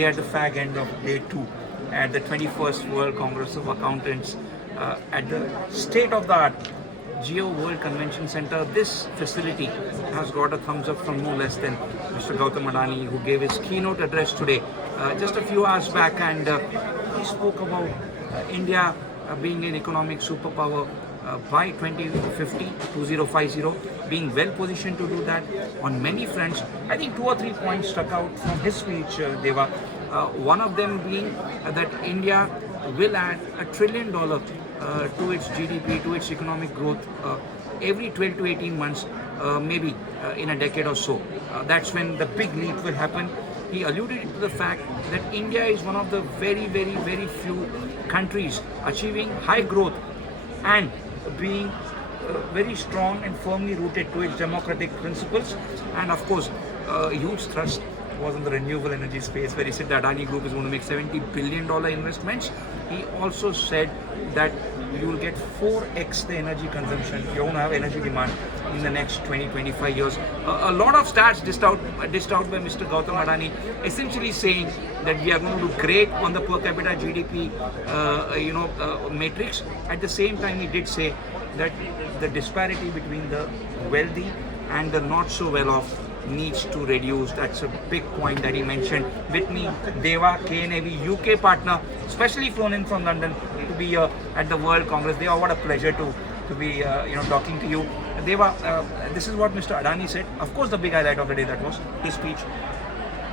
we are at the fag end of day 2 at the 21st World Congress of Accountants at the state-of-the-art Geo World Convention Center. This facility has got a thumbs up from no less than Mr. Gautam Adani, who gave his keynote address today just a few hours back, and he spoke about India being an economic superpower by 2050, being well positioned to do that on many fronts. I think 2 or 3 points stuck out from his speech, Deva. One of them being that India will add $1 trillion to its GDP, to its economic growth every 12 to 18 months, maybe in a decade or so. That's when the big leap will happen. He alluded to the fact that India is one of the very, very, very few countries achieving high growth and being very strong and firmly rooted to its democratic principles. And of course, a huge thrust was in the renewable energy space, where he said the Adani Group is going to make $70 billion investments. He also said that you will get 4x the energy consumption. You're going to have energy demand in the next 20-25 years. A lot of stats dished out by Mr. Gautam Adani, essentially saying that we are going to do great on the per capita GDP matrix. At the same time, he did say that the disparity between the wealthy and the not so well off needs to reduce. That's a big point that he mentioned. With me, Deva, KNAV UK partner, specially flown in from London to be at the World Congress. Deva, what a pleasure to be talking to you. Deva, this is what Mr. Adani said. Of course, the big highlight of the day, that was his speech.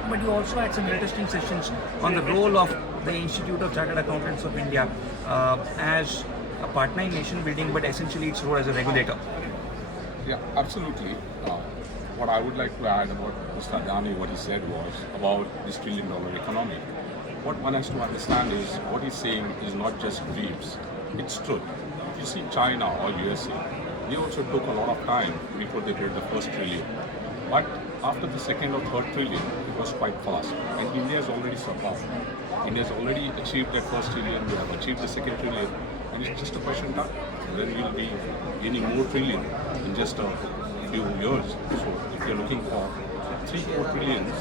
But you also had some interesting sessions on the role of the Institute of Chartered Accountants of India as a partner in nation building, but essentially its role as a regulator. Yeah, absolutely. What I would like to add about Mr. Adani, what he said was about this $1 trillion economy. What one has to understand is what he's saying is not just dreams, it's truth. If you see China or USA, they also took a lot of time before they did the first trillion. But after the second or third trillion, it was quite fast. And India has already surpassed. India has already achieved that first trillion, we have achieved the second trillion. And it's just a question of time. Then we'll be gaining more trillion in just a few years. So if you're looking for 3-4 trillions,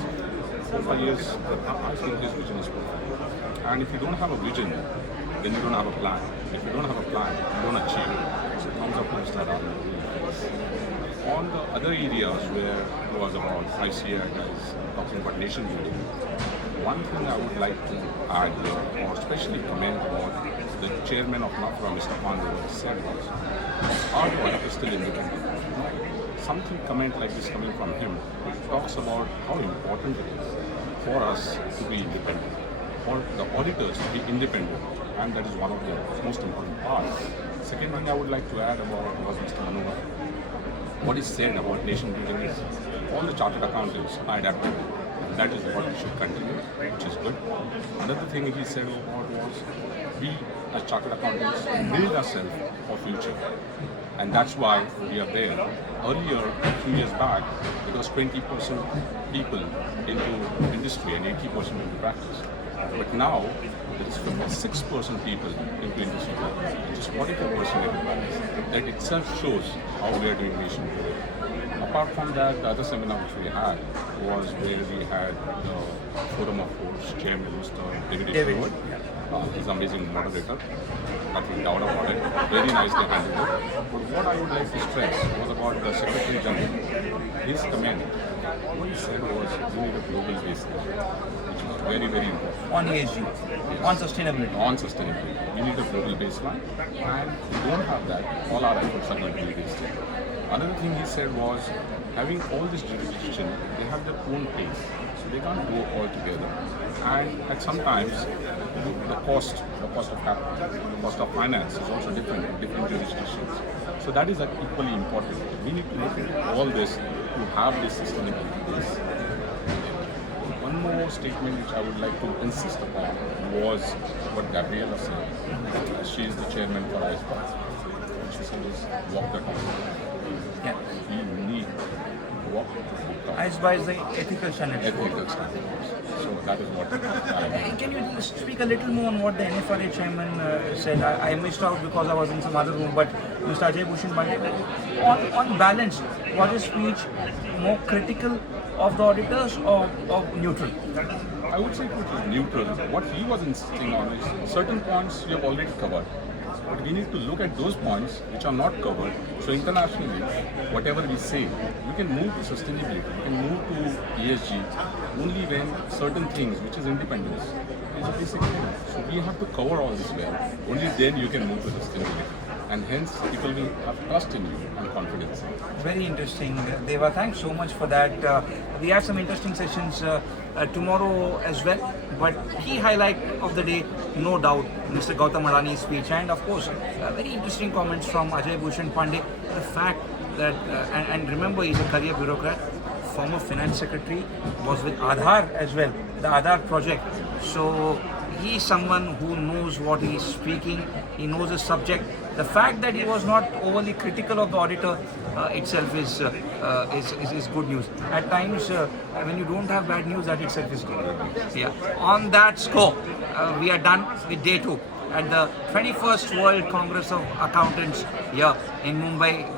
4-5 years, I think this vision is perfect. And if you don't have a vision, then you don't have a plan. If you don't have a plan, you don't achieve it. So it comes up to start out. On the other areas where it was about ICA guys talking about nation building, one thing I would like to add here, or especially comment about the chairman of NFRA, Mr. Pandey, what he said was, our work is still independent. Something comment like this coming from him talks about how important it is for us to be independent, for the auditors to be independent, and that is one of the most important parts. Second thing I would like to add about was Mr. Manohar. What he said about nation building is all the chartered accountants are adaptable. That is what we should continue, which is good. Another thing he said about was we as chartered accountants build ourselves for future. And that's why we are there. Earlier, a few years back, it was 20% people into industry and 80% into practice. But now, there is 56% people into industry and just 44% into practice. That itself shows how we are doing nation building. Apart from that, the other seminar which we had was where we had the Forum of Force chairman, Mr. David. He's an amazing moderator. Nothing doubt about it. Very nicely handled it. But what I would like to stress was about the Secretary General. His comment, what he said was we need a global baseline, which is very, very important. On ESG, on sustainability. On sustainability. We need a global baseline, and if we don't have that, all our efforts are going to be wasted. Another thing he said was, having all this jurisdiction, they have their own pace, so they can't go all together. And at sometimes, the cost of capital, the cost of finance is also different in different jurisdictions. So that is equally important. We need to look at all this to have this sustainability base. One more statement which I would like to insist upon was what Gabriela said. She is the chairman for ISPA. She said is walk the talk. Yeah. We need to walk the talk. ISPA is the ethical standards. Ethical standards. So that is what Can you speak a little more on what the NFRA chairman said? I missed out because I was in some other room, but Mr. Ajay Bhushan Pandey, on balance, was his speech more critical of the auditors or neutral? I would say it was neutral. What he was insisting on is certain points you have already covered. But we need to look at those points which are not covered. So internationally, whatever we say, we can move to sustainability, we can move to ESG only when certain things, which is independence, is a basic thing. So we have to cover all this well. Only then you can move to sustainability. And hence, people will have trust in you and confidence. Very interesting, Deva. Thanks so much for that. We have some interesting sessions tomorrow as well. But key highlight of the day, no doubt, Mr. Gautam Adani's speech, and of course, very interesting comments from Ajay Bhushan Pandey. The fact that, and remember, he's a career bureaucrat, former finance secretary, was with Aadhaar as well, the Aadhaar project. So he is someone who knows what he is speaking, he knows the subject. The fact that he was not overly critical of the auditor itself is good news. At times, when you don't have bad news, that itself is good. Yeah. On that score, we are done with day 2 at the 21st World Congress of Accountants here in Mumbai.